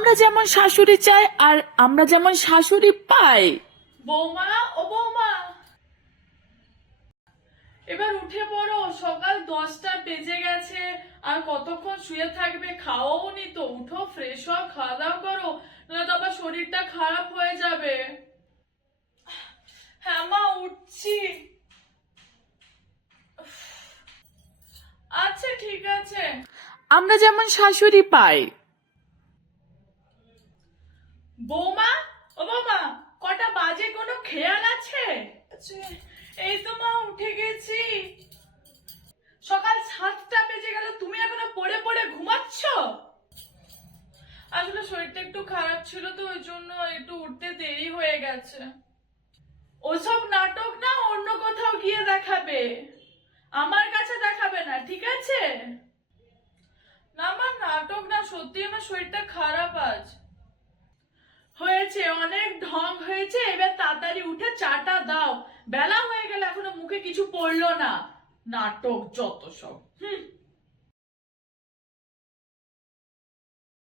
আমরা যেমন শাশুড়ি চাই আর আমরা যেমন শাশুড়ি পাই। বৌমা, ও বৌমা, এবার উঠে পড়ো, সকাল 10টা বেজে গেছে। আর কতক্ষণ শুয়ে থাকবে? খাওয়াও নি তো, উঠো, ফ্রেশ হও, খাওয়া দাওয়া করো, নাহলে তো আবার শরীরটা খারাপ হয়ে যাবে। হ্যাঁ মা, উঠছি। আচ্ছা ঠিক আছে। আমরা যেমন শাশুড়ি পাই। বৌমা, ও বৌমা, কটা বাজে কোনো খেয়াল আছে? এই তো মা, উঠে গেছি। সকাল 7টা বেজে গেল, তুমি এখনো পড়ে পড়ে ঘুমাচ্ছ? আসলে শরীরটা একটু খারাপ ছিল তো, ওই জন্য একটু উঠতে দেরি হয়ে গেছে। ওসব নাটক না, অন্য কোথাও গিয়ে দেখাবে, আমার কাছে দেখাবে না, ঠিক আছে? না আমার নাটক না, সত্যি আমার শরীরটা খারাপ আজ। হয়েছে, অনেক ঢং হয়েছে, এবার তাড়াতাড়ি উঠে চাটা দাও। বেলা হয়ে গেল, এখনো মুখে কিছু পড়লো না। নাটক যত সব।